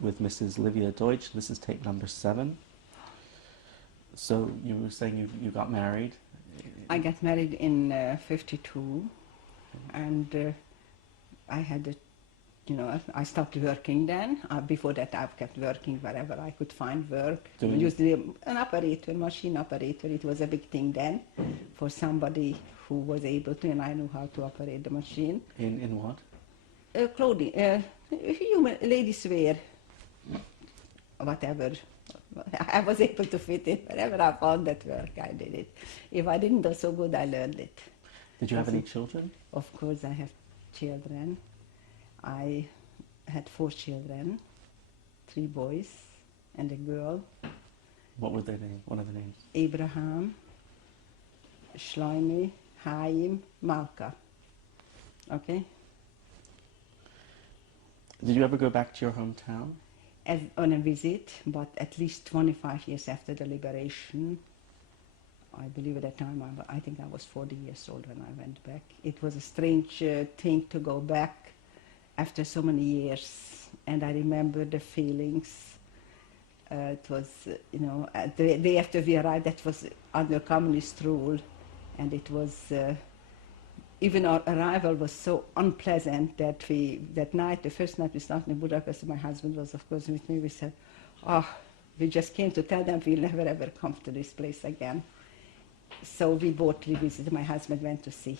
with Mrs. Livia Deutsch. This is tape number 7. So you were saying you got married? I got married in 52, and I had a, I stopped working then. Before that I've kept working wherever I could find work. Usually an operator, machine operator, it was a big thing then for somebody who was able to, and I knew how to operate the machine. In what? Clothing, human, ladies wear, whatever. I was able to fit in wherever I found that work, I did it. If I didn't do so good, I learned it. Did you have any children? Of course, I have children. I had 4 children, 3 boys and a girl. What were their names? What are the names? Abraham, Shloime, Chaim, Malka. Okay? Did you ever go back to your hometown? On a visit, but at least 25 years after the liberation. I believe at that time, I think I was 40 years old when I went back. It was a strange thing to go back after so many years, and I remember the feelings. It was, the day after we arrived, that was under communist rule, and it was, even our arrival was so unpleasant that that night, the first night we started in Budapest, my husband was of course with me, we said, we just came to tell them we'll never ever come to this place again. So we both revisited. My husband went to see,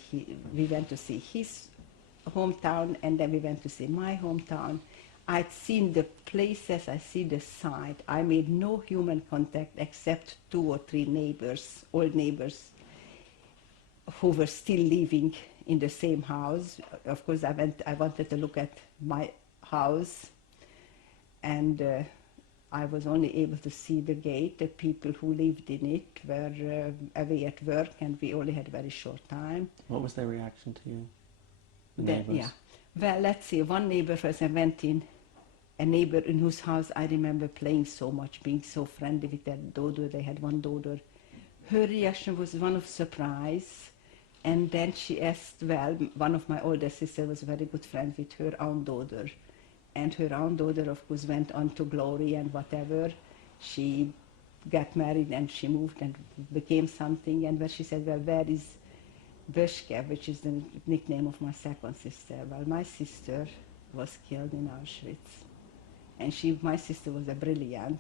we went to see his hometown, and then we went to see my hometown. I'd seen the places, I see the site. I made no human contact except 2 or 3 neighbors, old neighbors, who were still living in the same house. Of course, I wanted to look at my house, and I was only able to see the gate. The people who lived in it were away at work, and we only had a very short time. What was their reaction to you? The neighbors? Yeah. Well, let's see. One neighbor first, I went in, a neighbor in whose house I remember playing so much, being so friendly with their daughter. They had one daughter. Her reaction was one of surprise. And then she asked, well, one of my older sisters was very good friends with her own daughter. And her own daughter, of course, went on to glory and whatever. She got married and she moved and became something. And where she said, well, where is Böschke, which is the nickname of my second sister? Well, my sister was killed in Auschwitz. And my sister was a brilliant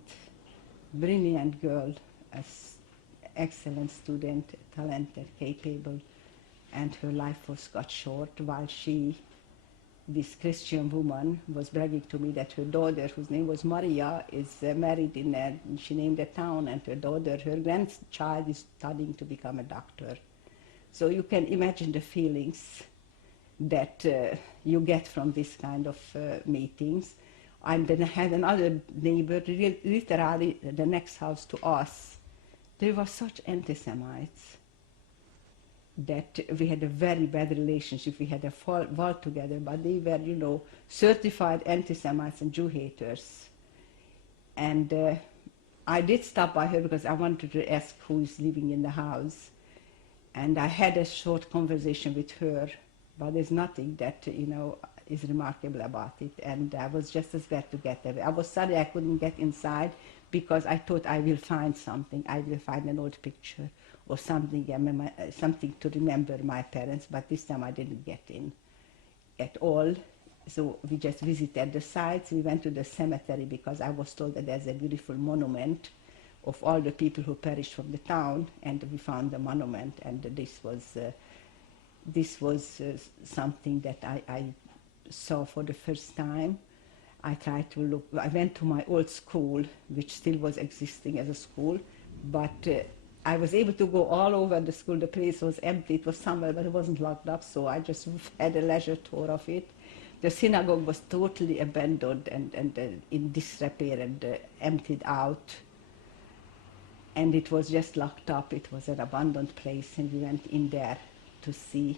girl, an excellent student, talented, capable. And her life was cut short while this Christian woman, was bragging to me that her daughter, whose name was Maria, is married she named a town, and her grandchild is studying to become a doctor. So you can imagine the feelings that you get from this kind of meetings. And then I had another neighbor, literally the next house to us. They were such anti-Semites that we had a very bad relationship. We had a vault together, but they were, certified anti-Semites and Jew haters. And I did stop by her because I wanted to ask who is living in the house. And I had a short conversation with her, but there's nothing that, is remarkable about it. And I was just as glad to get there. I was sorry I couldn't get inside because I thought I will find something. I will find an old picture or something to remember my parents, but this time I didn't get in at all. So we just visited the sites. We went to the cemetery because I was told that there's a beautiful monument of all the people who perished from the town, and we found the monument, and this was something that I saw for the first time. I tried to look. I went to my old school, which still was existing as a school, but I was able to go all over the school. The place was empty. It was summer, but it wasn't locked up, so I just had a leisure tour of it. The synagogue was totally abandoned and in disrepair and emptied out. And it was just locked up. It was an abandoned place, and we went in there to see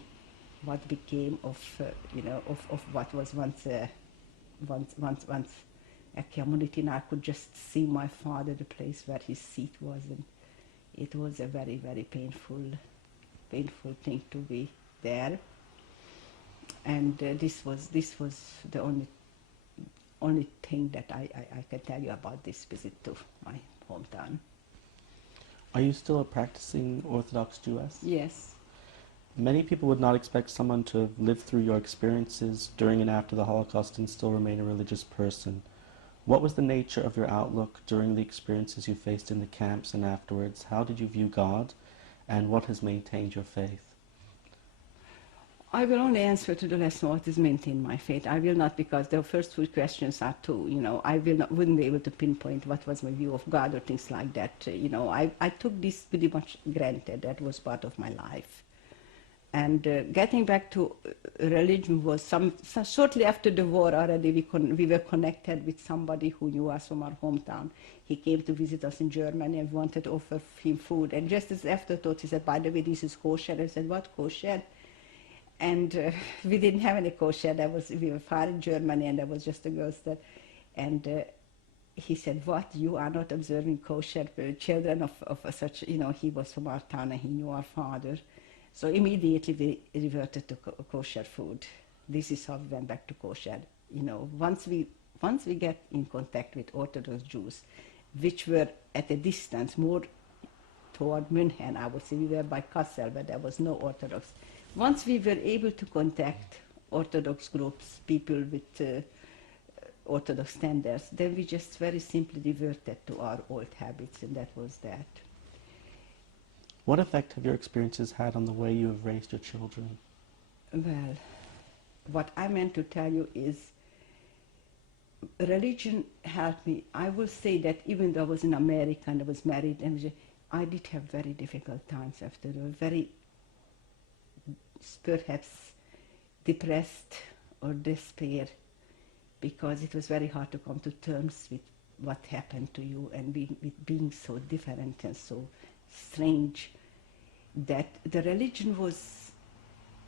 what became of what was once a community. And I could just see my father, the place where his seat was, and it was a very, very painful thing to be there. And this was the only thing that I can tell you about this visit to my hometown. Are you still a practicing Orthodox Jewess? Yes. Many people would not expect someone to have lived through your experiences during and after the Holocaust and still remain a religious person. What was the nature of your outlook during the experiences you faced in the camps and afterwards? How did you view God, and what has maintained your faith? I will only answer to the last one, what is maintained my faith. I will not, because the first two questions are too, I wouldn't be able to pinpoint what was my view of God or things like that. I took this pretty much granted. That was part of my life. And getting back to religion was shortly after the war already. We were connected with somebody who knew us from our hometown. He came to visit us in Germany and wanted to offer him food. And just as afterthought, he said, "By the way, this is kosher." I said, "What kosher?" And we didn't have any kosher. We were far in Germany, and there was just a girls there. And he said, "What? You are not observing kosher? Children of such?" He was from our town, and he knew our father. So immediately we reverted to kosher food. This is how we went back to kosher. Once we get in contact with Orthodox Jews, which were at a distance, more toward München, I would say. We were by Kassel, but there was no Orthodox. Once we were able to contact Orthodox groups, people with Orthodox standards, then we just very simply reverted to our old habits, and that was that. What effect have your experiences had on the way you have raised your children? Well, what I meant to tell you is religion helped me. I will say that even though I was in America and I was married, and I did have very difficult times after, very perhaps depressed or despair, because it was very hard to come to terms with what happened to you and with being so different and so strange, that the religion was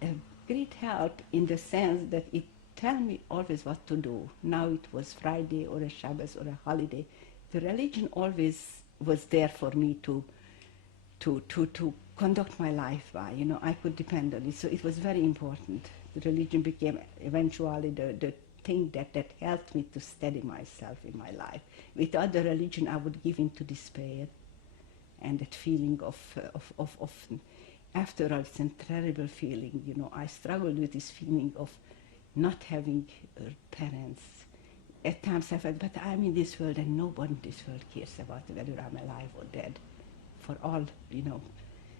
a great help in the sense that it told me always what to do. Now it was Friday or a Shabbos or a holiday. The religion always was there for me to conduct my life by. I could depend on it. So it was very important. The religion became eventually the thing that helped me to steady myself in my life. Without the religion, I would give in to despair. And that feeling of after all, it's a terrible feeling. I struggled with this feeling of not having parents. At times I felt, but I'm in this world and nobody in this world cares about whether I'm alive or dead. For all,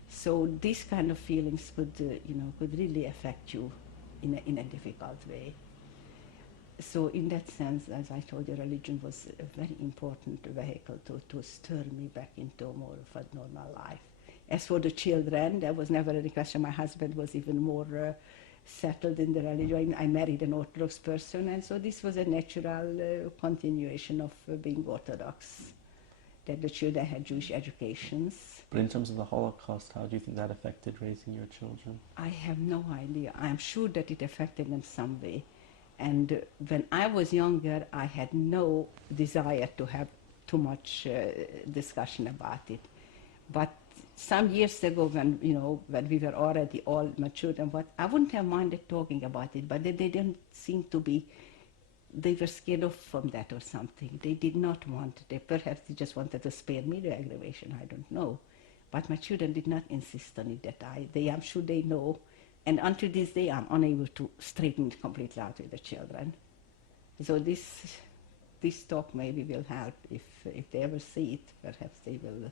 So these kind of feelings could really affect you in a difficult way. So in that sense, as I told you, religion was a very important vehicle to stir me back into more of a normal life. As for the children, there was never any question. My husband was even more settled in the religion. I married an Orthodox person, and so this was a natural continuation of being Orthodox, that the children had Jewish educations. But in terms of the Holocaust, how do you think that affected raising your children? I have no idea. I'm sure that it affected them some way. And when I was younger, I had no desire to have too much discussion about it. But some years ago, when we were already all matured and I wouldn't have minded talking about it, but they didn't seem to be. They were scared off from that or something. They did not want. Perhaps they just wanted to spare me the aggravation. I don't know. But my children did not insist on it. I'm sure they know. And until this day, I'm unable to straighten it completely out with the children. So this talk maybe will help. If they ever see it, perhaps they will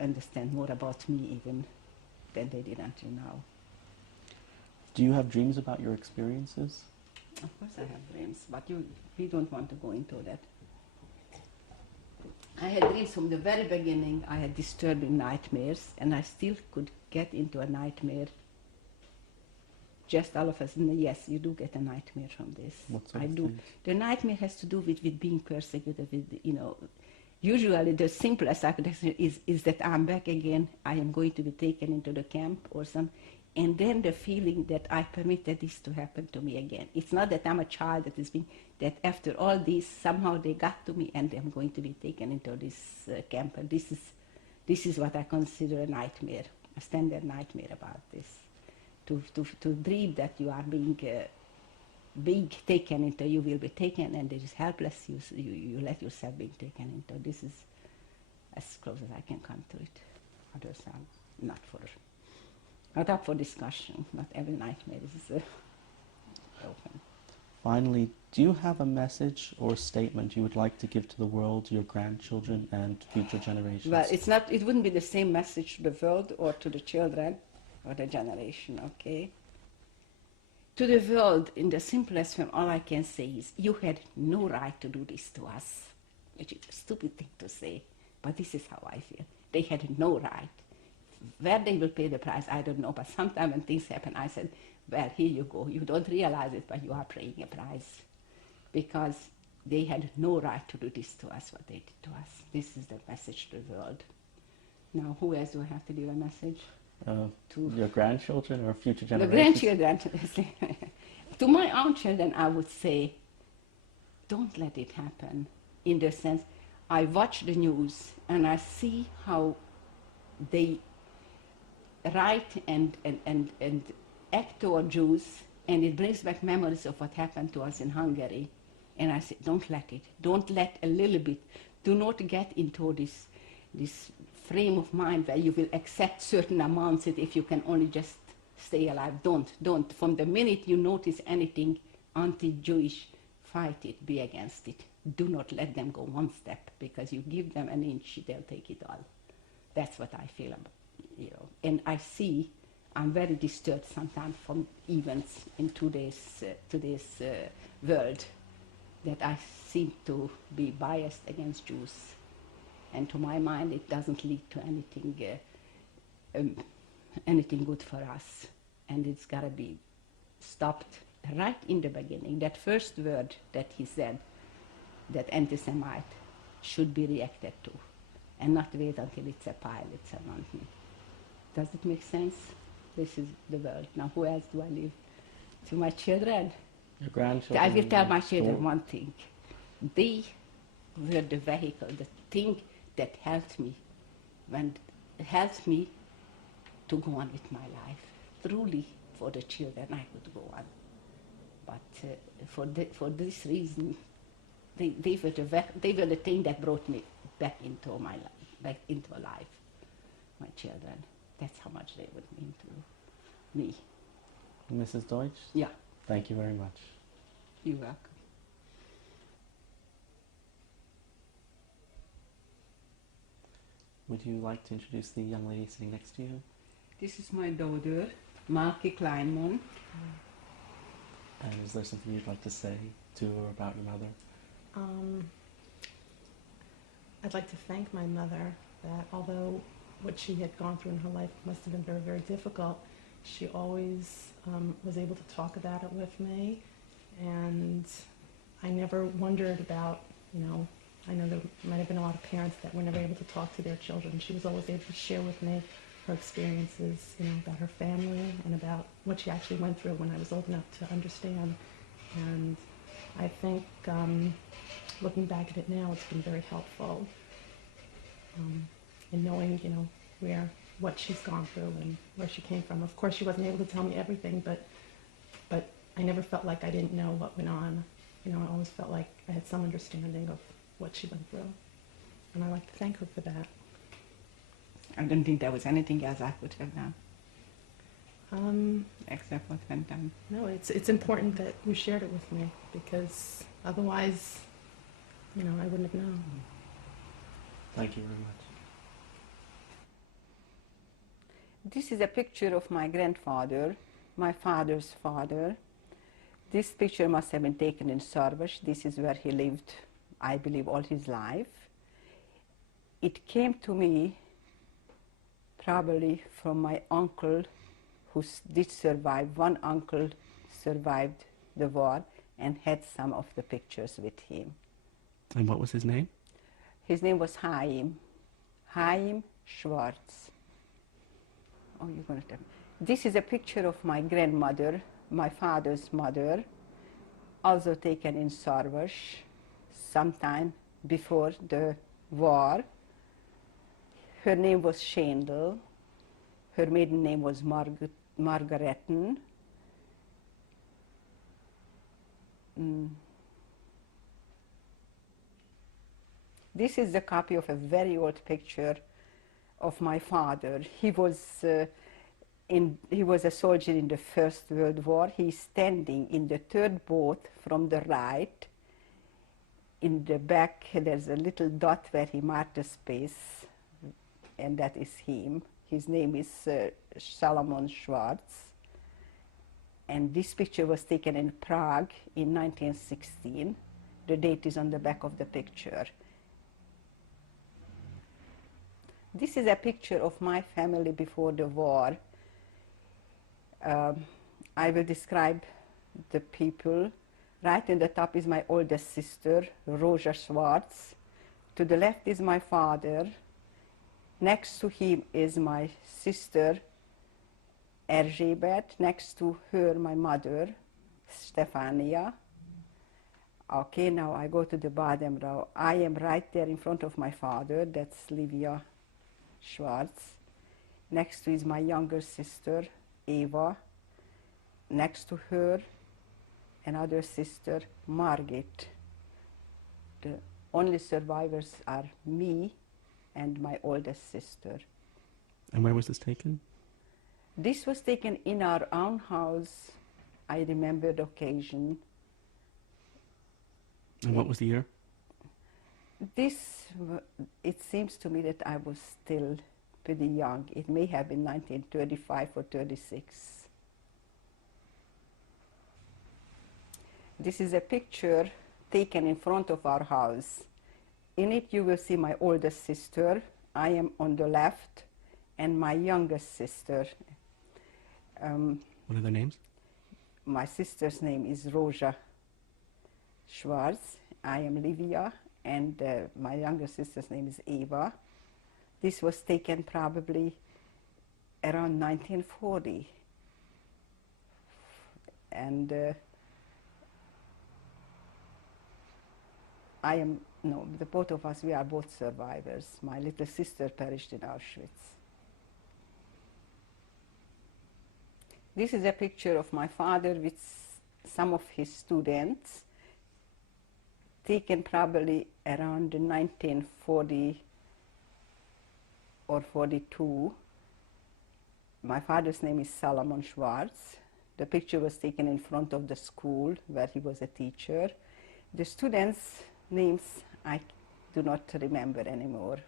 understand more about me even than they did until now. Do you have dreams about your experiences? Of course I have dreams, but we don't want to go into that. I had dreams from the very beginning. I had disturbing nightmares, and I still could get into a nightmare. Just all of a sudden, yes, you do get a nightmare from this. What sort I of do. things? The nightmare has to do with being persecuted. Usually the simplest I could explain is that I'm back again. I am going to be taken into the camp or some. And then the feeling that I permitted this to happen to me again. It's not that I'm a child that after all this, somehow they got to me and I'm going to be taken into this camp. And this is what I consider a nightmare, a standard nightmare about this. To dream that you are being being taken into, you will be taken, and there is helpless, you let yourself being taken into. This is as close as I can come to it. Others are not up for discussion. Not every nightmare is open. Finally, do you have a message or statement you would like to give to the world, your grandchildren, and future generations? Well, it wouldn't be the same message to the world or to the children or the generation, okay? To the world, in the simplest form, all I can say is, you had no right to do this to us, which is a stupid thing to say, but this is how I feel. They had no right. Where they will pay the price, I don't know, but sometimes when things happen, I said, well, here you go. You don't realize it, but you are paying a price, because they had no right to do this to us, what they did to us. This is the message to the world. Now, who else do I have to give a message? To your grandchildren or future The generations? grandchildren. To my own children, I would say, don't let it happen. In the sense, I watch the news and I see how they write and act toward Jews, and it brings back memories of what happened to us in Hungary. And I say, don't let it. Don't let a little bit. Do not get into this frame of mind where you will accept certain amounts if you can only just stay alive. Don't. From the minute you notice anything anti-Jewish, fight it, be against it. Do not let them go one step, because you give them an inch, they'll take it all. That's what I feel about, And I see, I'm very disturbed sometimes from events in today's world, that I seem to be biased against Jews. And to my mind, it doesn't lead to anything good for us. And it's got to be stopped right in the beginning. That first word that he said, that anti-Semite, should be reacted to, and not wait until it's a pile, it's a mountain. Does it make sense? This is the world. Now, who else do I leave? To my children? Your grandchildren? I will tell my children one thing. They were the vehicle, the thing that helped me to go on with my life. Truly, for the children, I could go on. But for this reason, they were the thing that brought me back into my life, back into life. My children. That's how much they would mean to me. Mrs. Deutsch? Yeah. Thank you very much. You're welcome. Would you like to introduce the young lady sitting next to you? This is my daughter, Malki Kleinman. And is there something you'd like to say to her about your mother? I'd like to thank my mother that although what she had gone through in her life must have been very, very difficult, she always was able to talk about it with me, and I never wondered about, I know there might have been a lot of parents that were never able to talk to their children. She was always able to share with me her experiences, about her family and about what she actually went through when I was old enough to understand. And I think, looking back at it now, it's been very helpful in knowing, what she's gone through and where she came from. Of course, she wasn't able to tell me everything, but I never felt like I didn't know what went on. I always felt like I had some understanding of what she went through, and I like to thank her for that. I don't think there was anything else I could have done, except what went on. No, it's important that you shared it with me, because otherwise, I wouldn't have known. Thank you very much. This is a picture of my grandfather, my father's father. This picture must have been taken in Sarvas. This is where he lived, I believe, all his life. It came to me probably from my uncle, who did survive. One uncle survived the war and had some of the pictures with him. And what was his name? His name was Chaim Schwartz. Oh, you're going to tell me. This is a picture of my grandmother, my father's mother, also taken in Sarvas sometime before the war. Her name was Schendel. Her maiden name was Margaretten. Mm. This is the copy of a very old picture of my father. He was a soldier in the First World War. He's standing in the third boat from the right. In the back, there's a little dot where he marked a space, and that is him. His name is Salomon Schwartz. And this picture was taken in Prague in 1916. The date is on the back of the picture. This is a picture of my family before the war. I will describe the people. Right in the top is my oldest sister, Rosa Schwartz. To the left is my father. Next to him is my sister, Erzsébet. Next to her, my mother, Stefania. Okay, now I go to the bottom row. I am right there in front of my father. That's Livia Schwartz. Next to is my younger sister, Eva. Next to her, another sister, Margit. The only survivors are me and my oldest sister. And where was this taken? This was taken in our own house. I remember the occasion. And what was the year? It seems to me that I was still pretty young. It may have been 1935 or 36. This is a picture taken in front of our house. In it you will see my oldest sister. I am on the left, and my youngest sister. What are their names? My sister's name is Rosa Schwartz. I am Livia, and my younger sister's name is Eva. This was taken probably around 1940. And the both of us, we are both survivors. My little sister perished in Auschwitz. This is a picture of my father with some of his students, taken probably around 1940 or 42. My father's name is Salomon Schwartz. The picture was taken in front of the school where he was a teacher. The students' names I do not remember anymore.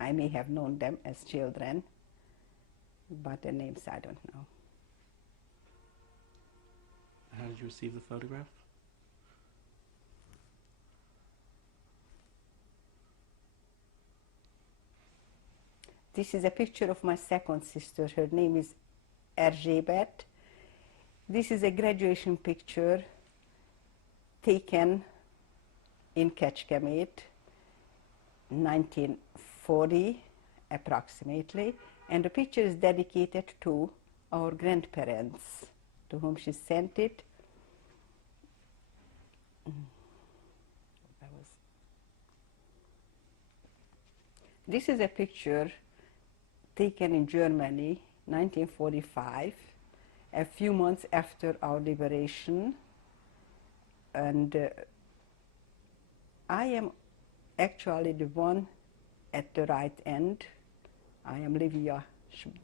I may have known them as children, but their names I don't know. How did you receive the photograph? This is a picture of my second sister. Her name is Erzsébet. This is a graduation picture taken in Kecskemét, 1940 approximately, and the picture is dedicated to our grandparents, to whom she sent it. This is a picture taken in Germany, 1945, a few months after our liberation, and I am actually the one at the right end. I am Livia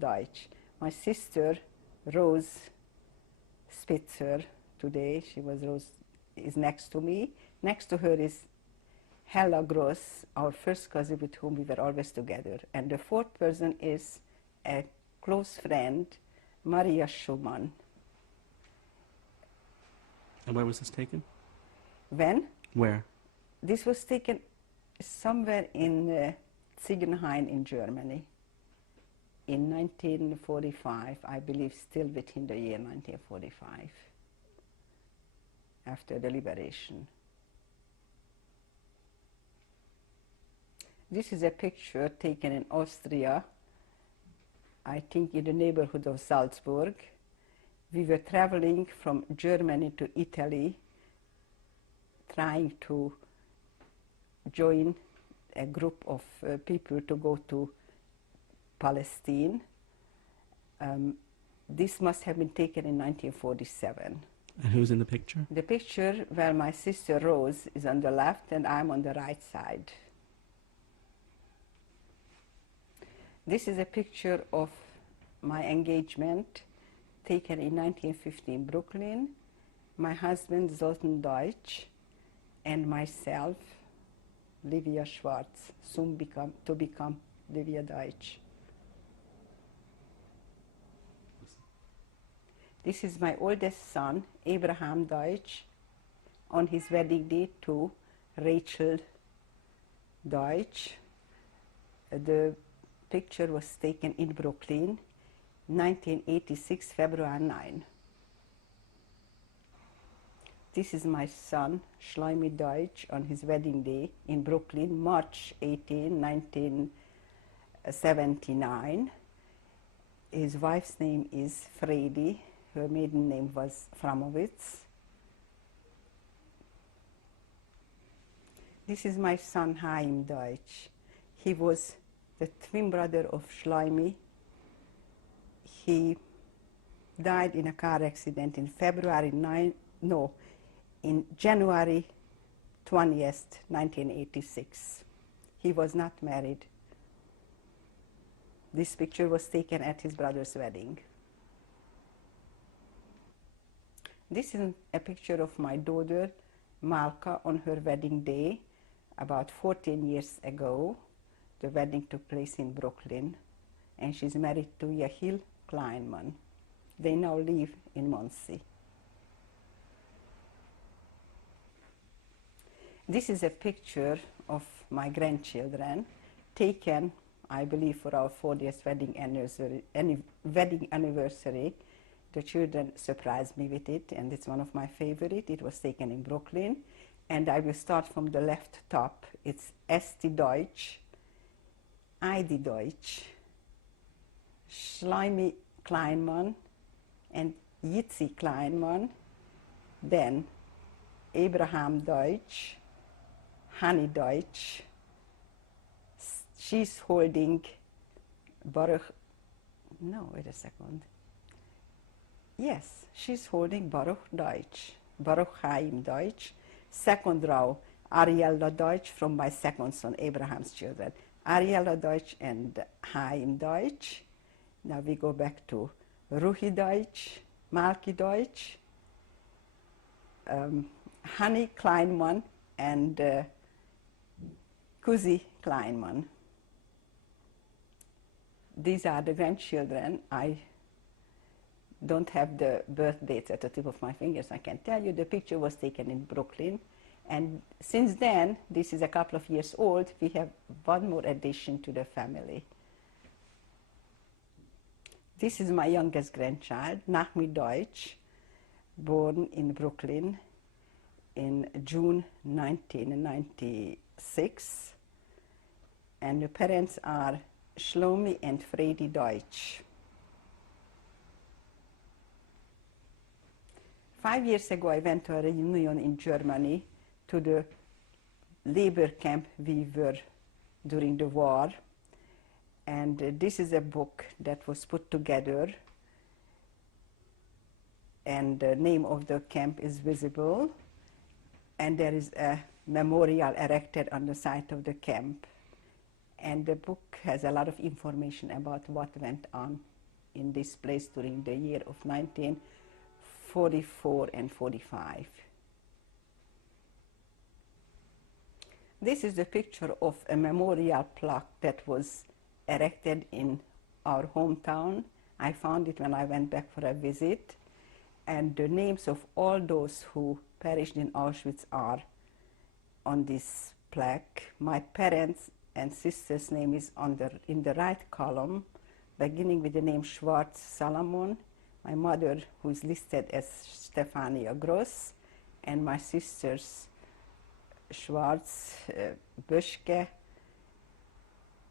Deutsch. My sister, Rose Spitzer, today, Rose is next to me. Next to her is Hella Gross, our first cousin with whom we were always together. And the fourth person is a close friend, Maria Schumann. And where was this taken? When? Where? This was taken somewhere in Ziegenhain in Germany in 1945, I believe still within the year 1945, after the liberation. This is a picture taken in Austria, I think in the neighborhood of Salzburg. We were traveling from Germany to Italy, trying to join a group of people to go to Palestine. This must have been taken in 1947. And who's in the picture? The picture where my sister Rose is on the left and I'm on the right side. This is a picture of my engagement taken in 1950 in Brooklyn. My husband Zoltan Deutsch and myself, Livia Schwartz, soon to become Livia Deutsch. This is my oldest son, Abraham Deutsch, on his wedding day to Rachel Deutsch. The picture was taken in Brooklyn, 1986, February 9. This is my son, Shlomi Deutsch, on his wedding day in Brooklyn, March 18, 1979. His wife's name is Fredi. Her maiden name was Framowitz. This is my son, Chaim Deutsch. He was the twin brother of Shlomi. He died in a car accident in January 20th, 1986. He was not married. This picture was taken at his brother's wedding. This is a picture of my daughter, Malka, on her wedding day about 14 years ago. The wedding took place in Brooklyn, and she's married to Yahil Kleinman. They now live in Monsey. This is a picture of my grandchildren taken, I believe, for our 40th wedding anniversary. The children surprised me with it, and it's one of my favorite. It was taken in Brooklyn, and I will start from the left top. It's Esti Deutsch, Heidi Deutsch, Shlomi Kleinman, and Yitzi Kleinman, then Abraham Deutsch, Hani Deutsch. She's holding Baruch, no, wait a second. Yes, she's holding Baruch Deutsch, Baruch Chaim Deutsch. Second row, Ariella Deutsch from my second son, Abraham's children. Ariella Deutsch and Chaim Deutsch. Now we go back to Ruhi Deutsch, Malki Deutsch, Hani Kleinman, and Kuzi Kleinman. These are the grandchildren. I don't have the birth dates at the tip of my fingers. I can tell you the picture was taken in Brooklyn. And since then, this is a couple of years old, we have one more addition to the family. This is my youngest grandchild, Nachmi Deutsch, born in Brooklyn in June 1996. And the parents are Shlomi and Fredi Deutsch. 5 years ago, I went to a reunion in Germany to the labor camp we were during the war. And this is a book that was put together, and the name of the camp is visible. And there is a memorial erected on the site of the camp. And the book has a lot of information about what went on in this place during the year of 1944 and 45. This is the picture of a memorial plaque that was erected in our hometown. I found it when I went back for a visit. And the names of all those who perished in Auschwitz are on this plaque. My parents and sister's name is in the right column, beginning with the name Schwartz Salomon. My mother, who is listed as Stefania Gross, and my sisters Schwartz, Böschke,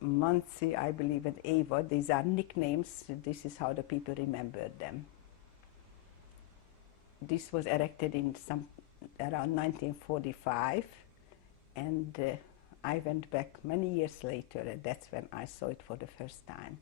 Manzi, I believe, and Eva. These are nicknames. This is how the people remembered them. This was erected in around 1945, and I went back many years later, and that's when I saw it for the first time.